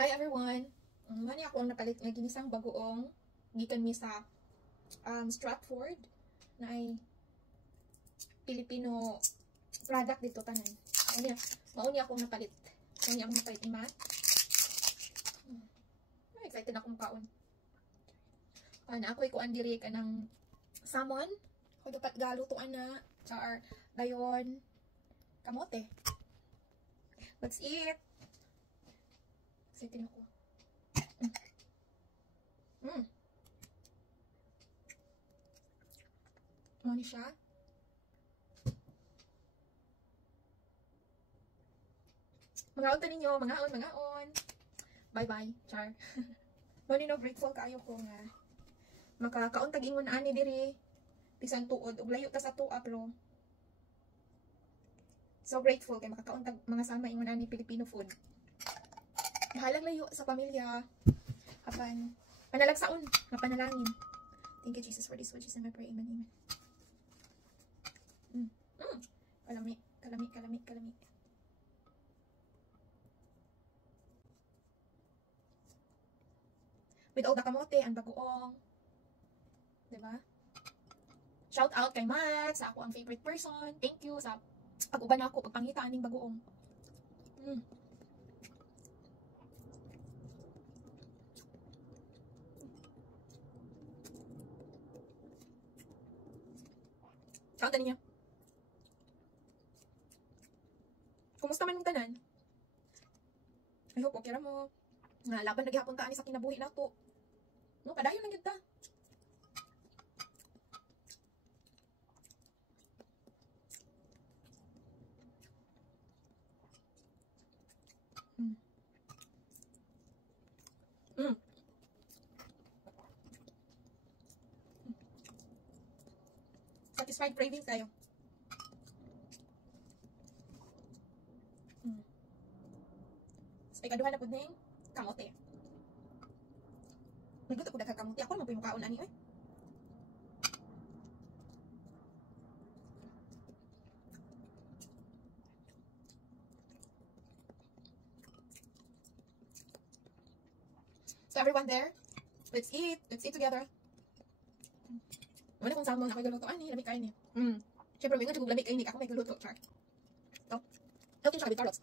Hi everyone! Mani ako ang napalit nga ginisang bagoong gikan mi sa Stratford na ay Filipino product dito tanan. Mauni akong napalit. Mauni akong napalit ima. Excited akong kaon. Na ako ikuan diri ka ng salmon. Ako dapat galutuan na char dayon kamote. Let's eat. Excited ako. Ano ni siya? Mangaon ta ninyo, mangaon. Bye-bye, char. Mani no, grateful kaayo ko nga makakaon tag ingon ani diri bisan tuod ug layo ta sa tuwa pero so grateful kay makakaon tag mga sama ingon ani Filipino food. Bahalang layo sa pamilya. Apan panalagsaon nga panalangin. Thank you Jesus for this food. Jesus name I pray. Amen. Kalami. With all the kamote and bagoong. Diba? Shout out kay Max, sa ako ang favorite person. Thank you sa pag-uban ako, pagpangita aning bagoong. Shout out niya. Kumusta man mong tanan? I hope okay ra mo. Nga laban lagi hapon ta ani sa kinabuhi nato. No, padayon lang gyud ta. Satisfied cravings tayo. So, ikaduhan na po ning kamote. Nagluto ko daghang kamote. Ako naman po yung kaon ani eh. So everyone there, let's eat. Let's eat together. Ano kung salmon ako guluto ani, lamig kain ni. Syempre may ngud lamig kain ni ako may guluto, char. To. Healthy siya with carrots.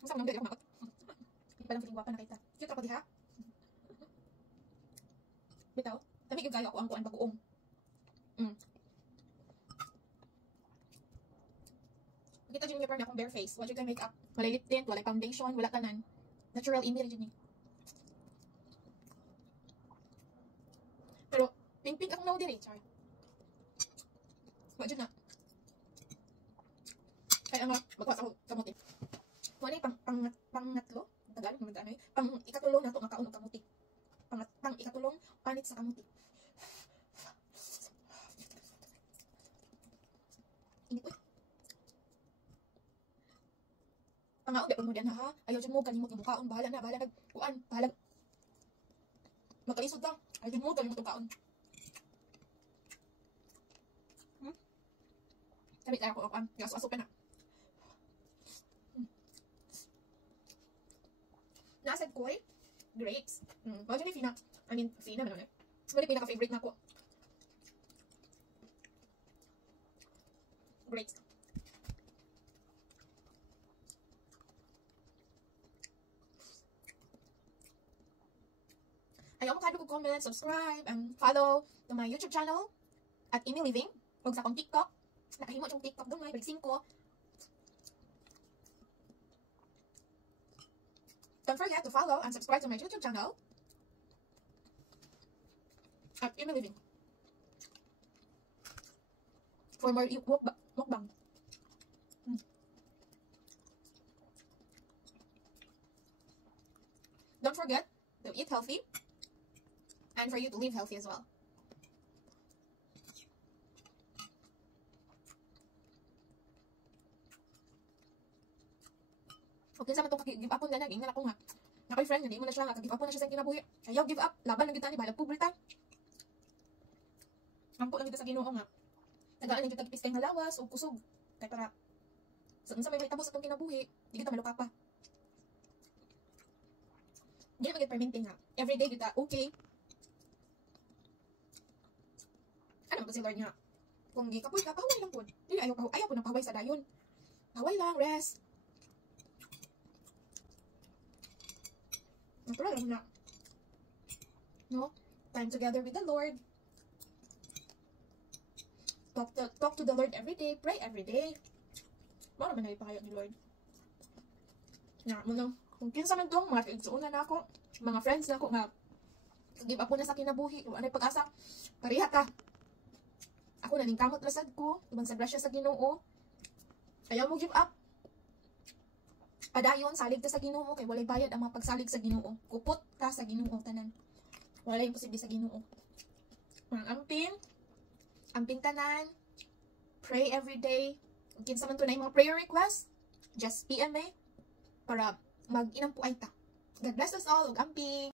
Masarap nang dito ako. Ipalang feeling guwapa na kita. Cute ako diha. Bitaw, lamig yung kayo ako ang kuan bagoong. Kita dyan yung parang akong bare face. Wala dyan makeup. Wala lip tint, wala foundation, wala tanan. Natural image dyan eh. Pero, pink-pink akong now din eh, char. Wala dyan na. Kaya nga, magkawas ako kamuti. Wala yung pangatlo. Tagalog naman tayo. Pang-ikatulong na ito, makaon ng kamuti. Pang-ikatulong, panit sa kamuti. Init ko. Pangaon, dapon mo dyan ha. Ayaw dyan mo, kalimot yung mukhaon. Bahala nagkuan. Bahala. Magkalisod lang. Ayaw dyan mo, kalimot yung kaon. Sabi tayo ako, aso pa na. Nasad ko eh. Grapes. Wala dyan yung Fina man ulit. Balik pinaka-favorite na ako. Grapes. Ayaw mo kado ko comment, subscribe, and follow to my YouTube channel at Amy Living. Huwag sa akong TikTok. Nakahimo yung TikTok doon, may balik 5. Don't forget to follow and subscribe to my YouTube channel at Amy Living for more mukbang. Don't forget to eat healthy and for you to live healthy as well. Okay, sa matong give up na naging na ako nga. Nakoy friend, hindi mo na siya nga give up na siya sa kinabuhi. Ayaw give up, laban lang kita ni balag puberta. Ampo lang kita sa Ginoo nga. Tagaan lang kita kipis kay nga lawas o kusog. Kay para So, unsa may mahitabo sa itong kinabuhi, di kita maluka pa. Di na magiging nga. Everyday kita, okay. Ano ba si Lord nga? Kung di kapoy ka, pahaway lang po. Dili, ayaw po ng pahaway sa dayon. Pahaway lang, rest. Natural lang na. No? Time together with the Lord. Talk to the Lord every day. Pray every day. Mao naman na ipahayag ni Lord. Nga mo nang, kung kinsa man tong mga kaigsuunan na ako, mga friends na ako nga, give up po na sa kinabuhi, kung ana'y pag-asa, pariha ta. Ako na ning kamot rasad ko, ibang sa grasya sa Ginoo. Ayaw mo give up. Padayon, salig ta sa Ginoo, kay walay bayad ang mga pagsalig sa Ginoo. Kupot ta sa Ginoo tanan. Walay imposible sa Ginoo. Mga amping tanan, pray every day. Kung kinsa man to na mga prayer request, just PM me para mag-inampuay ta. God bless us all, ug amping.